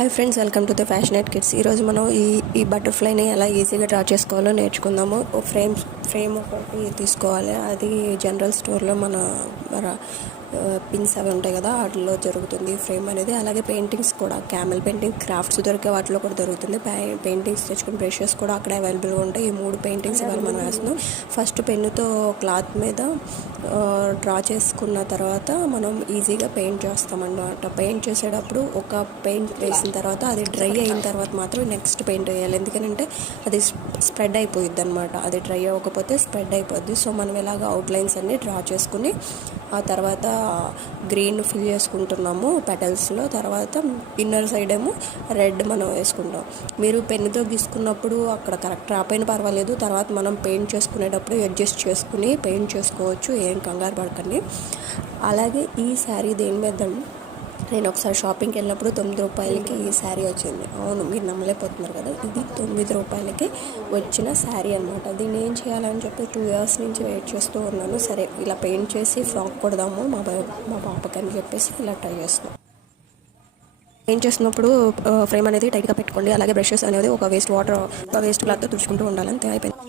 Hi friends welcome to the passionate kids ఈరోజు మనం ఈ ఈ బటర్ఫ్లైని ఎలా ఈజీగా డ్రా చేసుకోవాలో నేర్చుకుందాము. ఫ్రేమ్ ఫ్రేమ్ ఒకటి తీసుకోవాలి. అది జనరల్ స్టోర్లో మన పిన్స్ అవి ఉంటాయి కదా వాటిలో జరుగుతుంది ఫ్రేమ్ అనేది. అలాగే పెయింటింగ్స్ కూడా క్యామెల్ పెయింటింగ్ క్రాఫ్ట్స్ దొరికే వాటిలో కూడా దొరుకుతుంది. పెయింటింగ్స్ తెచ్చుకుని బ్రషెస్ కూడా అక్కడ అవైలబుల్గా ఉంటాయి. ఈ మూడు పెయింటింగ్స్ ఇవాళ మనం వేస్తున్నాం. ఫస్ట్ పెన్నుతో క్లాత్ మీద డ్రా చేసుకున్న తర్వాత మనం ఈజీగా పెయింట్ చేస్తామన్నమాట. పెయింట్ చేసేటప్పుడు ఒక పెయింట్ వేసిన తర్వాత అది డ్రై అయిన తర్వాత మాత్రం నెక్స్ట్ పెయింట్ వేయాలి. ఎందుకంటే అది స్ప్రెడ్ అయిపోయిద్ది అనమాట అది డ్రై అవ్వకపోతే స్ప్రెడ్ అయిపోద్ది. సో మనం ఇలాగ అవుట్లైన్స్ అన్నీ డ్రా చేసుకుని ఆ తర్వాత గ్రీన్ ఫిల్ చేసుకుంటున్నాము పెటల్స్లో. తర్వాత ఇన్నర్ సైడ్ ఏమో రెడ్ మనం వేసుకుంటాం. మీరు పెన్నుతో గీసుకున్నప్పుడు అక్కడ కరెక్ట్ రాపోయిన పర్వాలేదు. తర్వాత మనం పెయింట్ చేసుకునేటప్పుడు అడ్జస్ట్ చేసుకుని పెయింట్ చేసుకోవచ్చు. ఏం కంగారు పడకండి. అలాగే ఈ శారీ దేని మీద నేను ఒకసారి షాపింగ్కి వెళ్ళినప్పుడు తొమ్మిది రూపాయలకి ఈ శారీ వచ్చింది. అవును మీరు నమ్మలేకపోతున్నారు కదా. ఇది తొమ్మిది రూపాయలకి వచ్చిన శారీ అనమాట దీన్ని ఏం చేయాలని చెప్పి టూ ఇయర్స్ నుంచి వెయిట్ చేస్తూ ఉన్నాను. సరే ఇలా పెయింట్ చేసి ఫ్రాక్ కొడదాము మా బా మా పాపకి అని చెప్పేసి ఇలా ట్రై చేస్తున్నాం. పెయింట్ చేస్తున్నప్పుడు ఫ్రేమ్ అనేది టైట్గా పెట్టుకోండి. అలాగే బ్రషెస్ అనేది ఒక వేస్ట్ వాటర్ ఒక వేస్ట్ క్లాత్తో తుడుచుకుంటూ ఉండాలని అయిపోయింది.